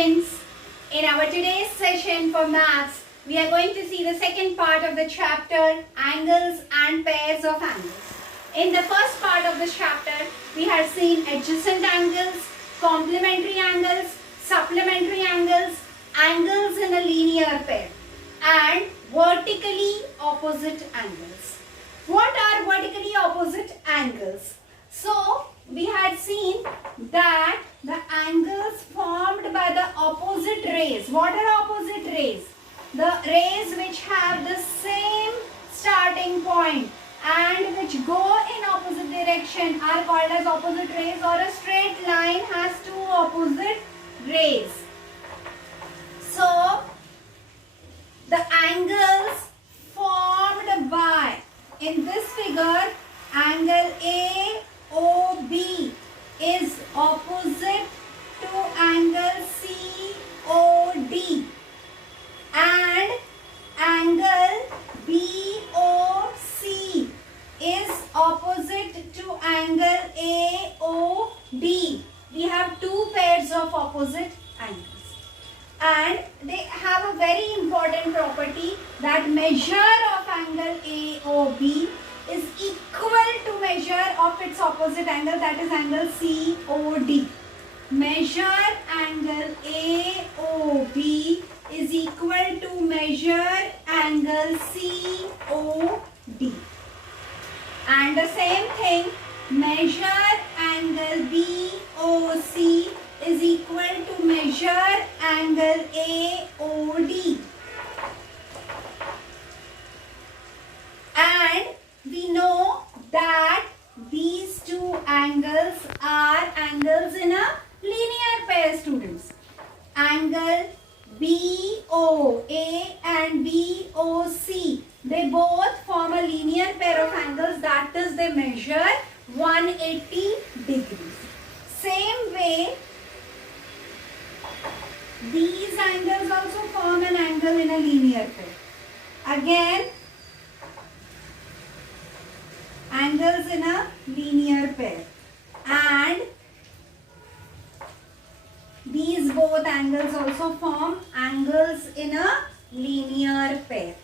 students, in our today's session for maths, we are going to see the second part of the chapter, angles and pairs of angles. In the first part of the chapter, we have seen adjacent angles, complementary angles, supplementary angles, angles in a linear pair, and vertically opposite angles. What are vertically opposite angles? So, we had seen that the angles formed by the opposite rays. What are opposite rays? The rays which have the same starting point and which go in opposite direction are called as opposite rays, or a straight line has two opposite rays. So, the angles formed by, in this figure, angle AOB is opposite to angle COD, and angle BOC is opposite to angle AOD. We have two pairs of opposite angles, and they have a very important property that measure of angle AOB is equal to measure of its opposite angle, that is angle COD. Measure angle AOB is equal to measure angle COD. And the same thing, measure angle BOC is equal to measure angle AOD. And we know that these two angles are angles in a linear pair, students. Angle BOA and BOC, they both form a linear pair of angles, that is they measure 180 degrees. Same way, these angles also form an angle in a linear pair. Again, angles in a linear pair, and these both angles also form angles in a linear pair.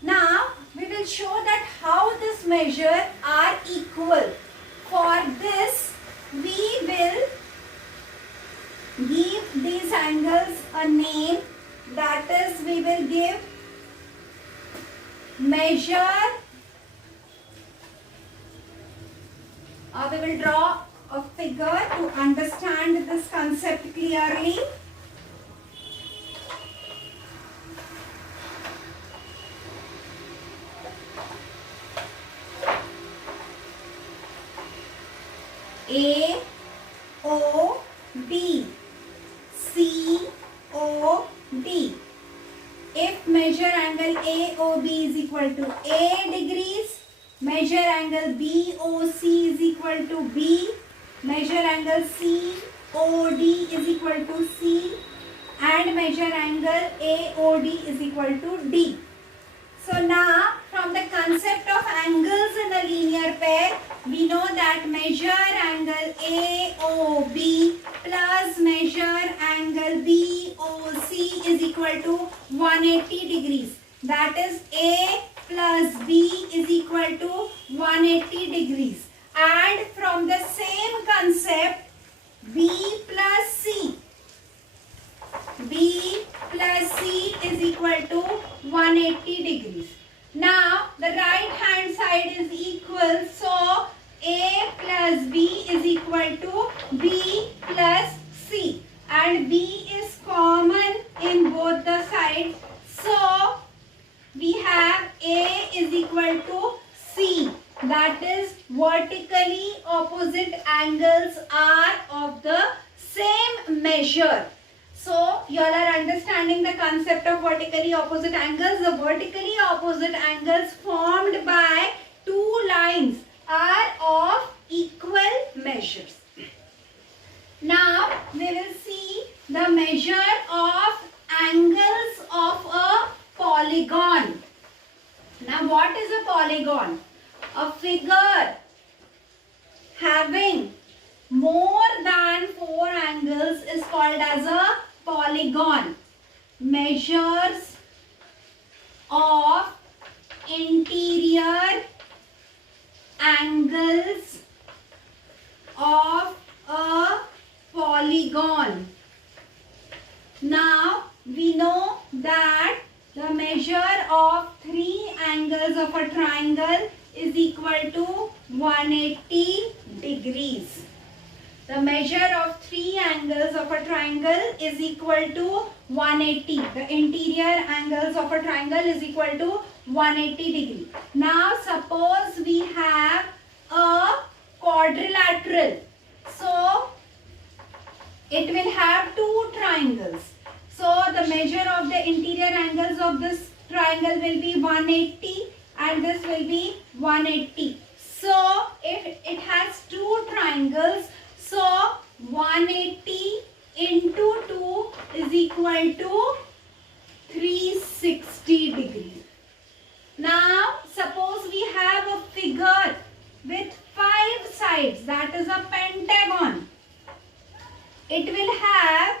Now, we will show that how this measure are equal. For this, we will give these angles a name, that is, we will give measure, we will draw a figure to understand this concept clearly. AOB, COD. If measure angle AOB is equal to A degrees, measure angle BOC is equal to B, measure angle COD is equal to C, and measure angle AOD is equal to D. So now, from the concept of angles in a linear pair, we know that measure angle AOB plus measure angle BOC is equal to 180 degrees. That is, A plus B is equal to 180 degrees. And from the same concept, B plus C is equal to 180 degrees. Now, the right hand side is equal, so A plus B is equal to B plus C. And B is common in both the sides, so we have A is equal to C. That is, vertically opposite angles are of the same measure. So, you all are understanding the concept of vertically opposite angles. The vertically opposite angles formed by two lines are of equal measures. Now, we will see the measure of angles of a polygon. Now, what is a polygon? A figure having more than 4 angles is called as a polygon. polygon. Measures of interior angles of a polygon. Now we know that the measure of three angles of a triangle is equal to 180 degrees. The measure of three angles of a triangle is equal to 180. The interior angles of a triangle is equal to 180 degree. Now suppose we have a quadrilateral. So it will have two triangles. So the measure of the interior angles of this triangle will be 180 and this will be 180. So if it has two triangles, so 180 into 2 is equal to 360 degrees. Now suppose we have a figure with 5 sides, that is a pentagon. It will have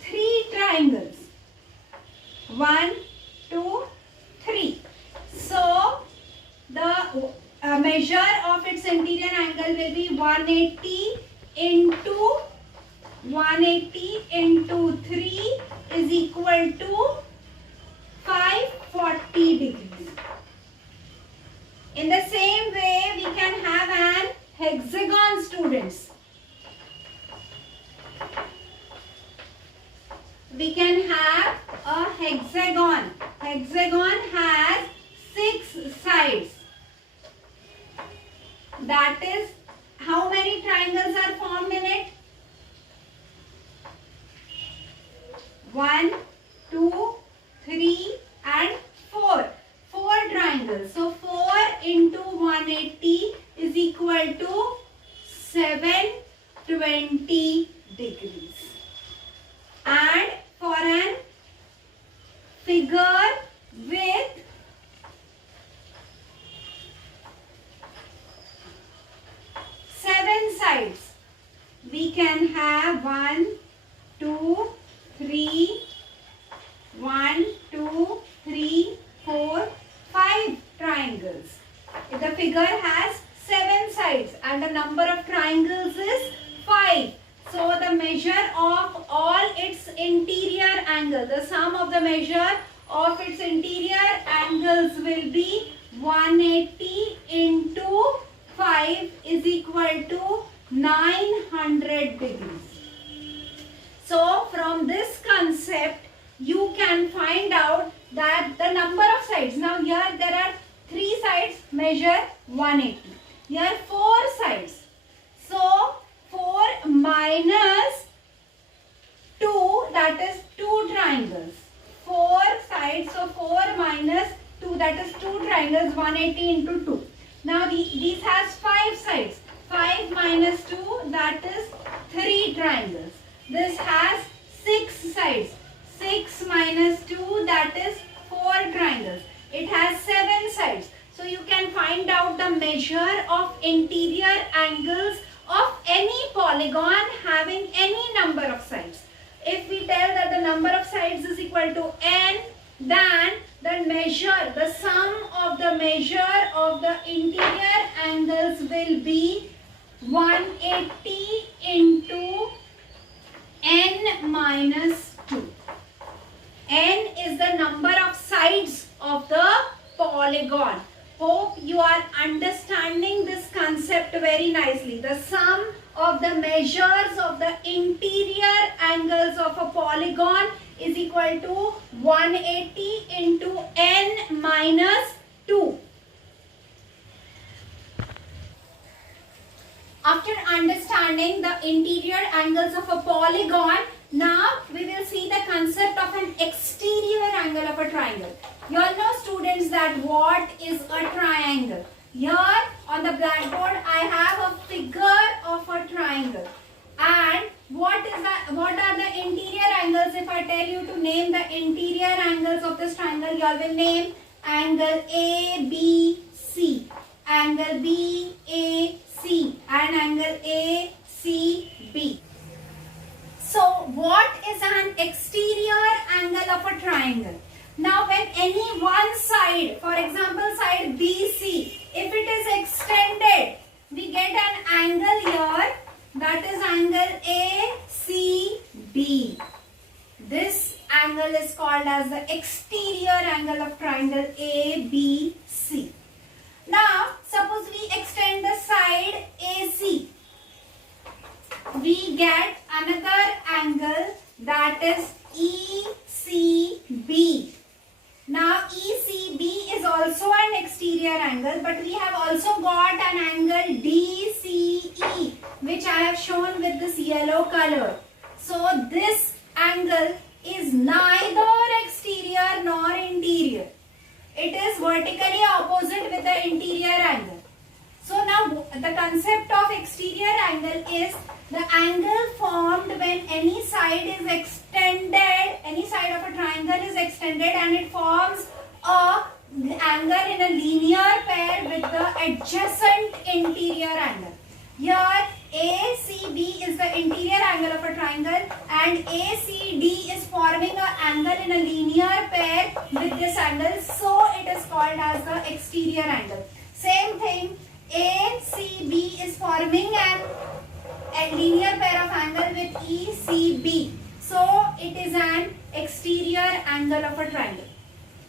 3 triangles. 1, 2, 3. So the measure of its interior angle will be 180 into 3 is equal to 540 degrees. In the same way, we can have an hexagon, students. We can have a hexagon. Hexagon has 6 sides. That is, how many triangles are formed in it? 1, 2, 3 and 4. 4 triangles. So 4 into 180 is equal to 720 degrees. And for an figure with 7 sides, we can have 1, 2, 3, 1, 2, 3, 4, 5 triangles. If the figure has 7 sides and the number of triangles is 5. So the measure of all its interior angles, the sum of the measure of its interior angles will be 180 into 5 is equal to 900 degrees. So from this concept, you can find out that the number of sides. Now here there are 3 sides, measure 180. Here 4 sides. So 4 minus 2, that is 2 triangles. 4 sides, so 4 minus 2, that is 2 triangles, 180 into 2. Now these has 5 sides. 5 minus 2, that is 3 triangles. This has 6 sides. 6 minus 2, that is 4 triangles. It has 7 sides. So you can find out the measure of interior angles of any polygon having any number of sides. If we tell that the number of sides is equal to n, then the sum of the measure of the interior angles will be 180 into n minus 2. N is the number of sides of the polygon. Hope you are understanding this concept very nicely. The sum of the measures of the interior angles of a polygon is equal to 180 into n minus 2. After understanding the interior angles of a polygon, now we will see the concept of an exterior angle of a triangle. You all know, students, that what is a triangle. Here on the blackboard I have a figure of a triangle. And what are the interior angles? If I tell you to name the interior angles of this triangle, you all will name angle A, B, C, angle B, A, C, and angle A, C, B. So what is an exterior angle of a triangle? Now when any one side, for example side BC, if it is extended, we get an angle here, that is angle ACB. This angle is called as the exterior angle of triangle ABC. Now suppose we extend the side AC, we get another angle, that is ECB. Now ECB is also an exterior angle, but we have also got an angle DCE, which I have shown with this yellow color. So this angle is neither exterior nor interior. It is vertically opposite with the interior angle. So now the concept of exterior angle is the angle formed when any side is extended, any side of a triangle is extended and it forms a angle in a linear pair with the adjacent interior angle. Here ACB is the interior angle of a triangle and ACD is forming an angle in a linear pair with this angle, so it is called as the exterior angle. Same thing, ACB is forming a linear pair of angle with ECB, so it is an exterior angle of a triangle.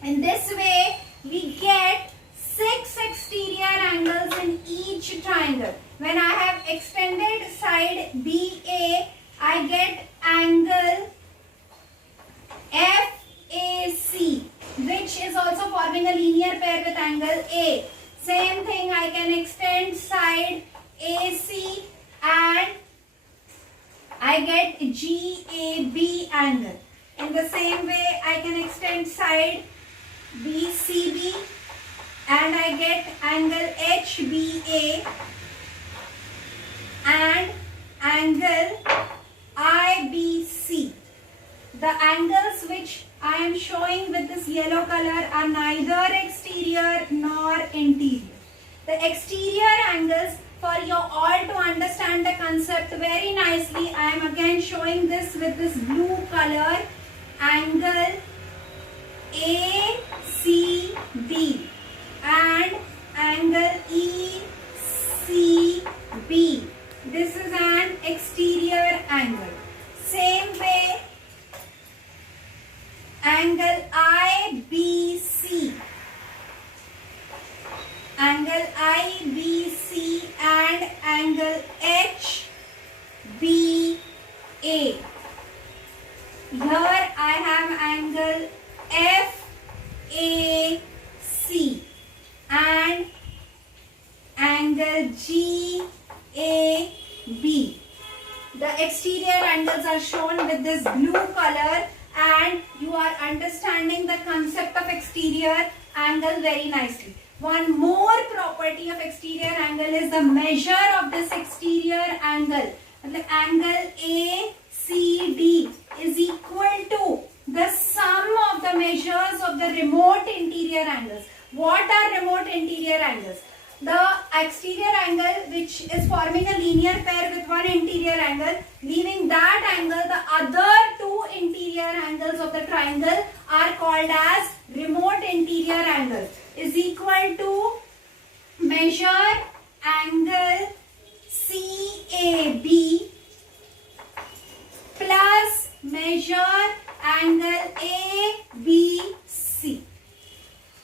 In this way we get 6 exterior angles in each triangle. When I have extended side BA, I get angle FAC, which is also forming a linear pair with angle A. Same thing, I can extend side AC and I get GAB angle. In the same way, I can extend side BCB and I get angle HBA and angle IBC. The angles which I am showing with this yellow color are neither exterior nor interior. The exterior angles, for you all to understand the concept very nicely, I am again showing this with this blue color, angle ACD and angle ECB. This is an exterior angle. Same way, angle IBC, angle IBC and angle HBA. Here I have angle FAC and angle GAB. The exterior angles are shown with this blue color and you are understanding the concept of exterior angle very nicely. One more property of exterior angle is the measure of this exterior angle. The angle ACD is equal to the sum of the measures of the remote interior angles. What are remote interior angles? The exterior angle which is forming a linear pair with one interior angle, leaving that angle, the other two interior angles of the triangle are called as remote interior angle, is equal to measure angle CAB plus measure angle ABC.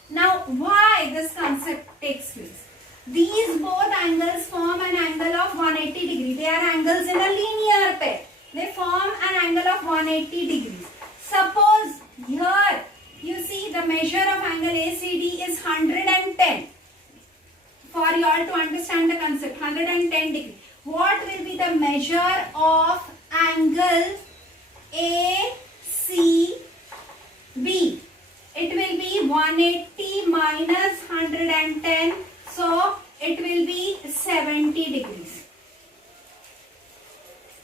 Now why this concept takes place? These both angles form an angle of 180 degrees. They are angles in a linear pair. They form an angle of 180 degrees. Suppose here you see the measure of angle ACD is 110. For you all to understand the concept, 110 degrees. What will be the measure of angle ACB? It will be 180 minus 110. So it will be 70 degrees.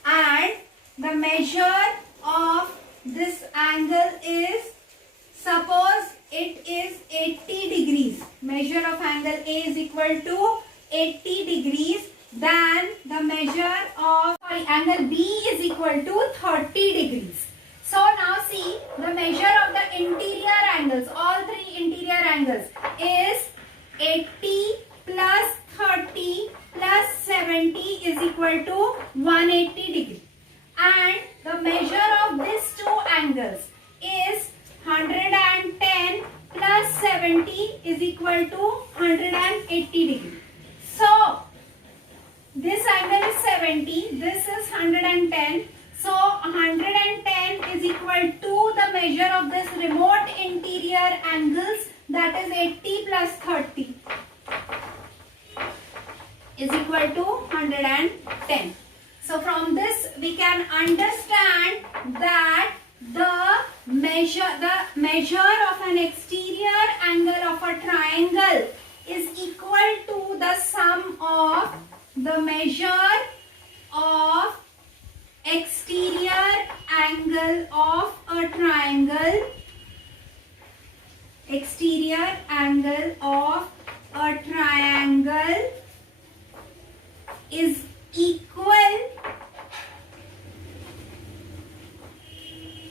And the measure of this angle is, suppose it is 80 degrees. Measure of angle A is equal to 80 degrees. then the measure of angle B is equal to 30 degrees. So now see, the measure of the interior angles, all three interior angles is 80 plus 30 plus 70 is equal to 180 degree. And the measure of these two angles is 110 plus 70 is equal to 180 degree. So this angle is 70, this is 110. So 110 is equal to the measure of this remote interior angles, that is 80 plus 30 is equal to 110. So from this we can understand that the measure of an exterior angle of a triangle is equal to the sum of the measure of exterior angle of a triangle, exterior angle of a triangle is equal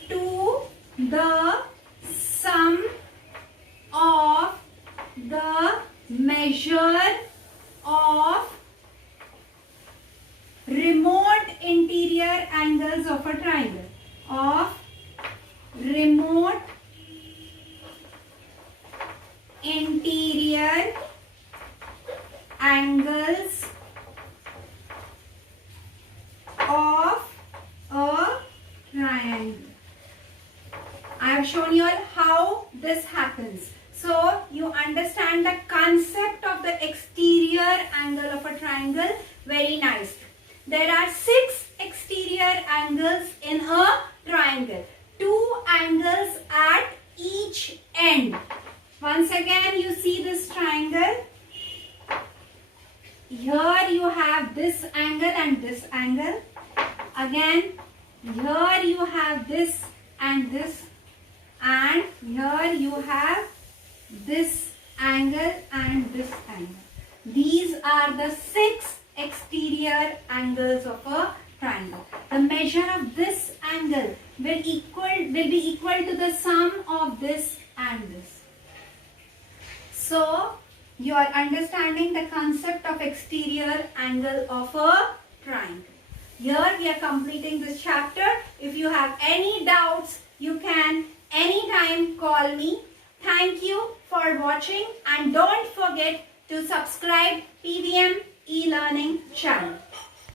to the sum of the measure of remote interior angles of a triangle, of remote interior angles of a triangle. I have shown you all how this happens. So you understand the concept of the exterior angle of a triangle very nice. There are 6 exterior angles in a triangle. 2 angles at each end. Once again you see this triangle. Here you have this angle and this angle. Again here you have this and this. And here you have this angle and this angle. These are the 6 exterior angles of a triangle. The measure of this angle will be equal to the sum of this and this. So you are understanding the concept of exterior angle of a triangle. Here we are completing this chapter. If you have any doubts, you can anytime call me. Thank you for watching and don't forget to subscribe PVM e-learning channel.